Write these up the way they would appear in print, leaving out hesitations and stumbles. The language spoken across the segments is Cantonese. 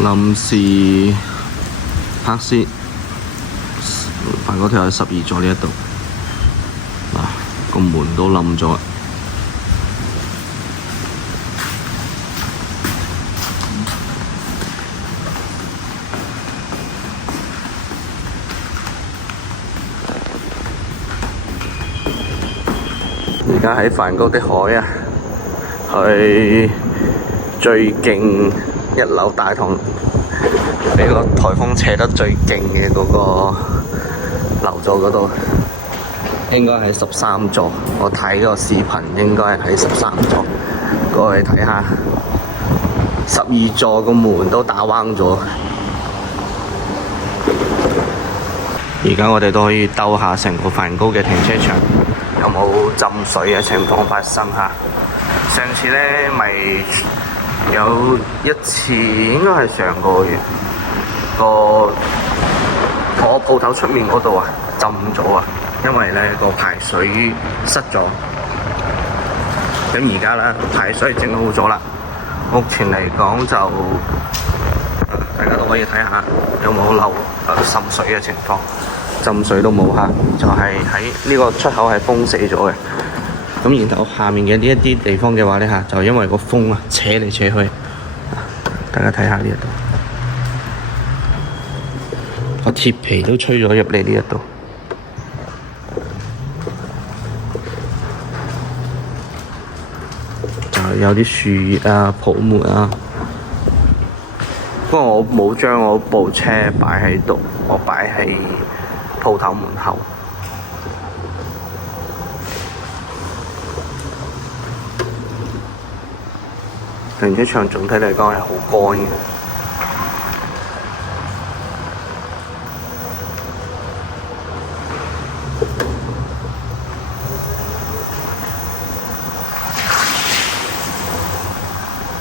臨時拍攝，梵高跳喺12座呢一度，個門都冧咗。而家喺梵高的海啊，去最勁1樓大堂，俾個颱風扯得最勁嘅嗰個樓座嗰度，應該係13座。我睇個視頻應該係喺13座，過去睇下。12座個門都打彎咗。而家我哋都可以兜下成個梵高嘅停車場，有冇浸水嘅情況發生下？上次呢咪有一次，應該係上個月我鋪頭出面嗰度啊浸咗啊，因為呢個排水塞咗。咁而家呢排水整好咗啦，目前嚟講就大家都可以睇下有冇滲水嘅情況。浸水都冇下，就係喺呢個出口係封死咗嘅。咁然後下面嘅呢一啲地方嘅話呢，就因為個風啊扯嚟扯去，大家睇下呢一度，個鐵皮都吹咗入嚟呢一度。就有啲樹葉啊、泡沫啊。不過我冇將我部車擺喺度，我擺喺鋪頭門口。停車場總體嚟講係好乾嘅。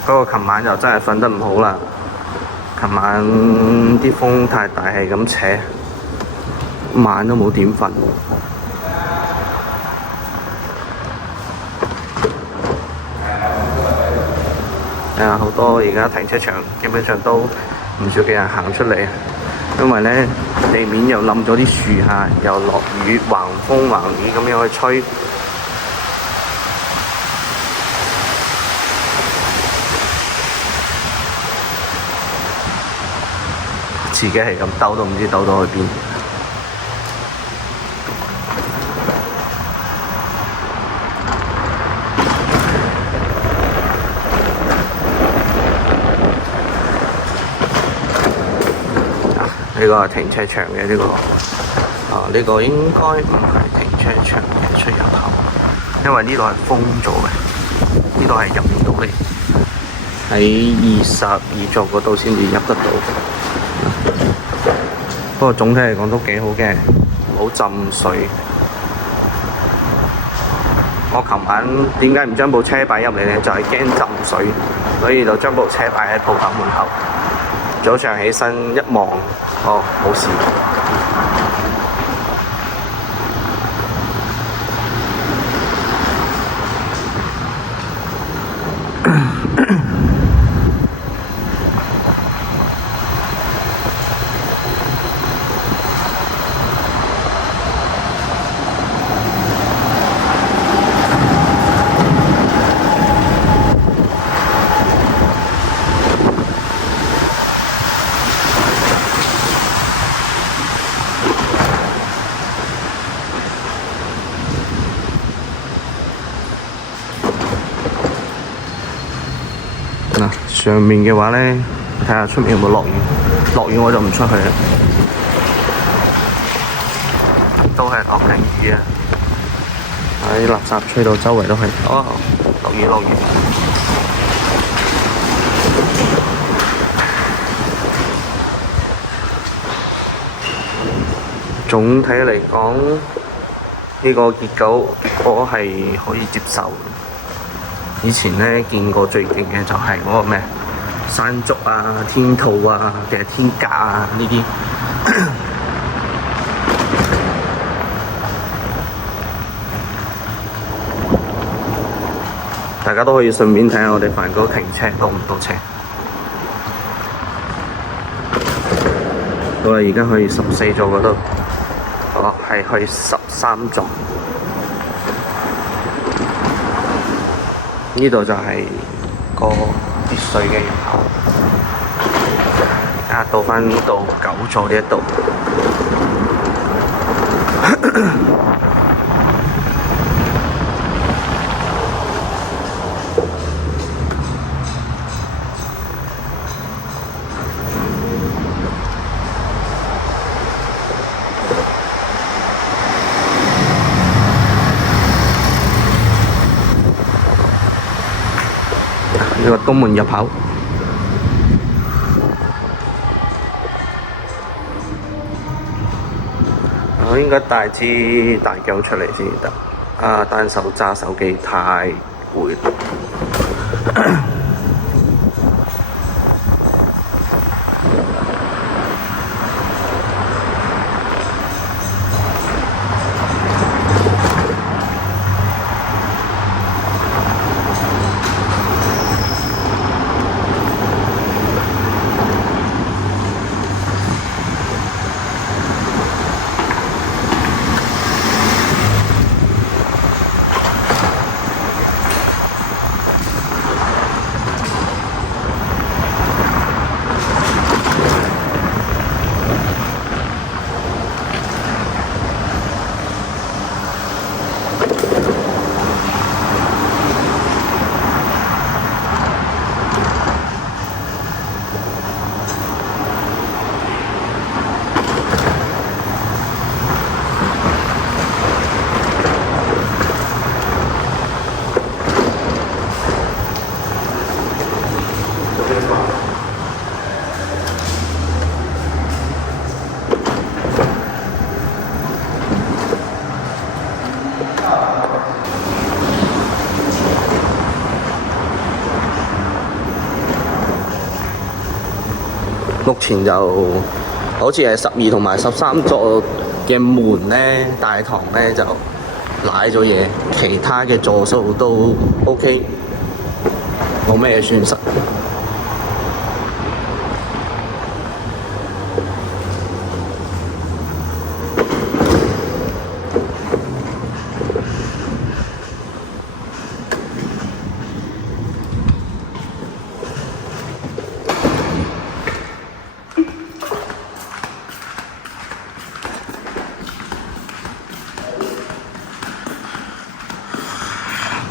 不過琴晚就真係瞓得唔好啦。琴晚啲風太大，係咁扯，晚都冇點瞓。好多而家停車場基本上都唔少嘅人行出嚟，因為呢地面又冧咗啲樹下，又落雨，橫風橫雨咁樣去吹。自己係咁兜都唔知兜到去邊。呢個係停車場嘅呢個，呢個應該唔係停車場嘅出入口，因為呢度係封咗嘅，呢度係入唔到嚟，喺22座嗰度先至入得到。不過總體嚟講都幾好嘅，冇浸水。我琴晚點解唔將部車擺入嚟呢？就係驚浸水，所以就將部車擺喺鋪頭門口。早上起身一望，冇事。上面嘅話呢，睇下出面有冇落雨，落雨我就唔出去啦。都係落緊雨啊！啲垃圾吹到周圍都係。落雨落雨。總體嚟講，呢個結果係可以接受。以前呢見過最勁嘅就係嗰個咩山竹啊、天兔啊、定係天鴿啊呢啲。大家都可以順便睇下我哋梵高停車多唔多車。我而家去14座嗰度，係去13座。呢度就係個別墅嘅入口。到返到9座呢一度。呢個東門入口。我應該帶支大腳出嚟先得。單手揸手機太攰。目前就好似係12同埋13座嘅門咧，大堂咧就賴咗嘢，其他嘅座數都 OK， 冇咩損失。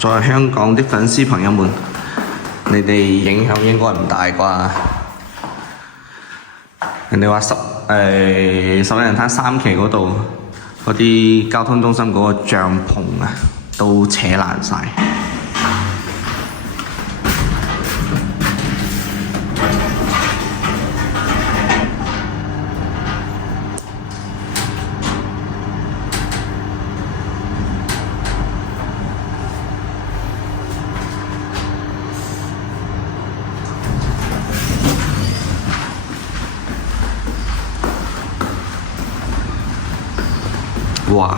在香港的粉絲朋友們，你哋影響應該唔大啩？人哋話十一人攤3期嗰度嗰啲交通中心嗰個帳篷啊，都扯爛晒。哇！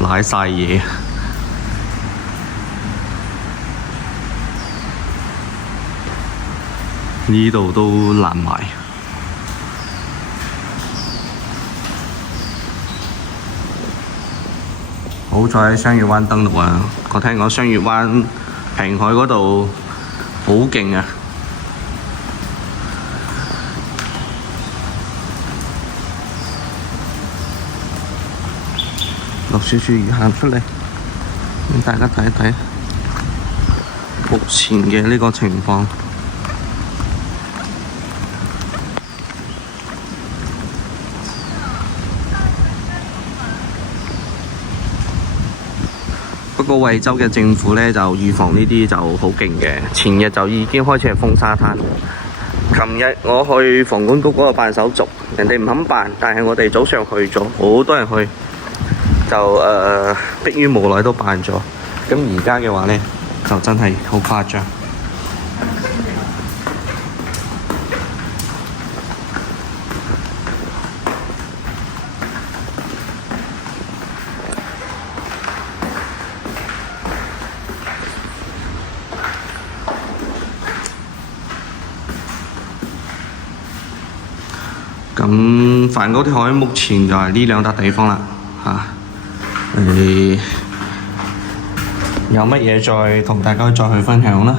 瀨晒嘢，呢度都爛埋。好彩喺雙月灣登陸啊！我聽講雙月灣平海嗰度好勁啊！落少少雨行出嚟，俾大家睇一睇目前嘅呢個情況。不過惠州嘅政府呢，就預防呢啲就好勁嘅，前日就已經開始係封沙灘。琴日我去房管局嗰度辦手續，人哋唔肯辦，但係我哋早上去咗，好多人去。就迫於無奈都辦咗，咁而家嘅話呢，就真係好誇張。咁梵高的海目前就係呢兩笪地方啦，有乜嘢再同大家再去分享啦？